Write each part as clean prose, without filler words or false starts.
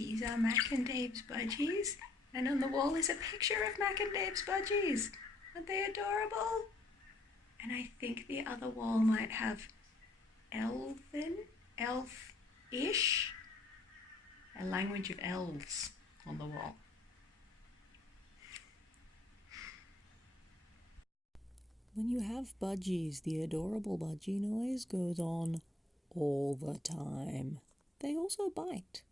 These are Mac and Dave's budgies, and on the wall is a picture of Mac and Dave's budgies. Aren't they adorable? And I think the other wall might have elf-ish, a language of elves on the wall. When you have budgies, the adorable budgie noise goes on all the time. They also bite.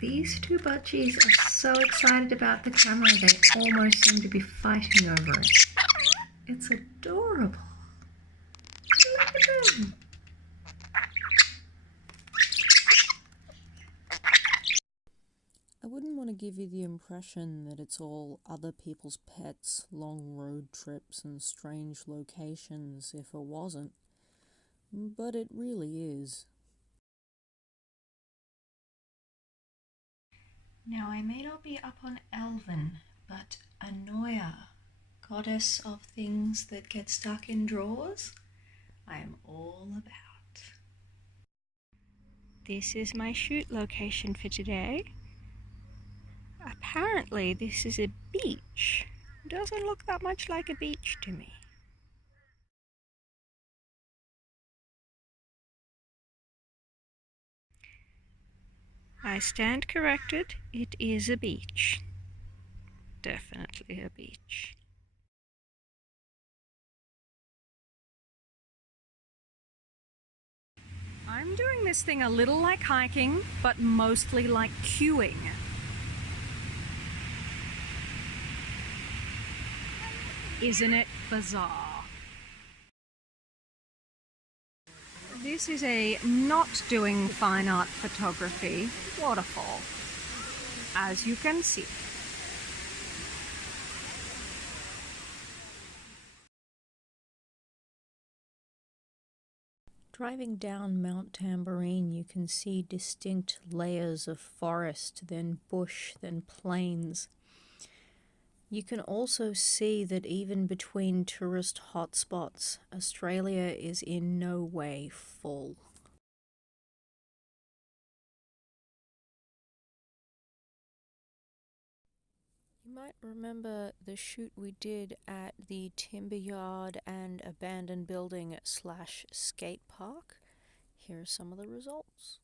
These two budgies are so excited about the camera they almost seem to be fighting over it. It's adorable. Look at them. I wouldn't want to give you the impression that it's all other people's pets, long road trips and strange locations if it wasn't, but it really is. Now I may not be up on Elven, but Anoia, goddess of things that get stuck in drawers, I am all about. This is my shoot location for today. Apparently this is a beach. Doesn't look that much like a beach to me. I stand corrected, it is a beach. Definitely a beach. I'm doing this thing a little like hiking, but mostly like queuing. Isn't it bizarre? This is a not doing fine art photography waterfall, as you can see. Driving down Mount Tambourine, you can see distinct layers of forest, then bush, then plains. You can also see that even between tourist hotspots, Australia is in no way full. You might remember the shoot we did at the timber yard and abandoned building / skate park. Here are some of the results.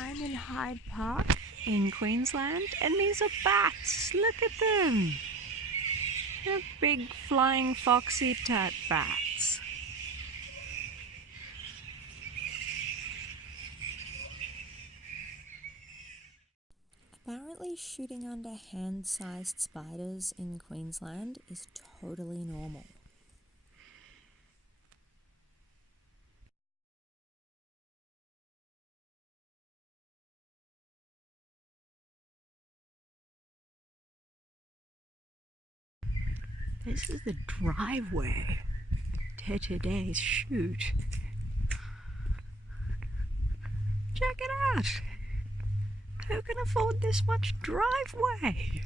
I'm in Hyde Park in Queensland, and these are bats. Look at them. They're big flying foxy type bats. Apparently shooting under hand-sized spiders in Queensland is totally normal. This is the driveway to today's shoot. Check it out. Who can afford this much driveway?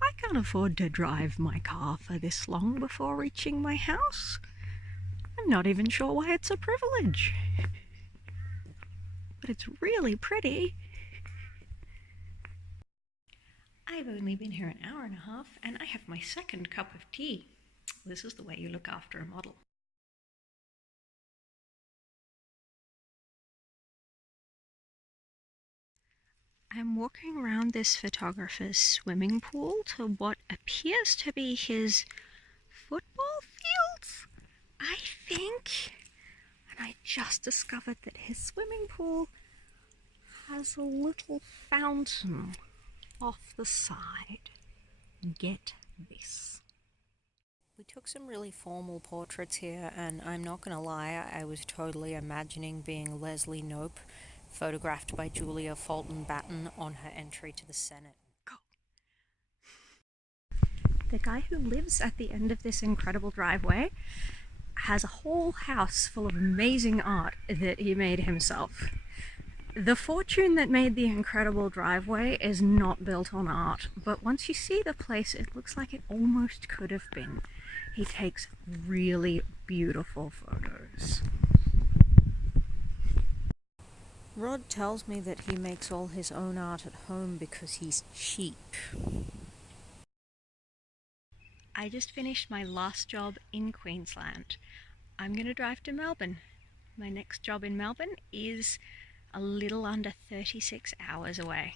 I can't afford to drive my car for this long before reaching my house. I'm not even sure why it's a privilege. But it's really pretty. I've only been here an hour and a half, and I have my second cup of tea. This is the way you look after a model. I'm walking around this photographer's swimming pool to what appears to be his football fields, I think. And I just discovered that his swimming pool has a little fountain off the side. Get this. We took some really formal portraits here, and I'm not gonna lie, I was totally imagining being Leslie Knope, photographed by Julia Fulton Batten on her entry to the Senate. Go. The guy who lives at the end of this incredible driveway has a whole house full of amazing art that he made himself. The fortune that made the incredible driveway is not built on art, but once you see the place, it looks like it almost could have been. He takes really beautiful photos. Rod tells me that he makes all his own art at home because he's cheap. I just finished my last job in Queensland. I'm going to drive to Melbourne. My next job in Melbourne is a little under 36 hours away.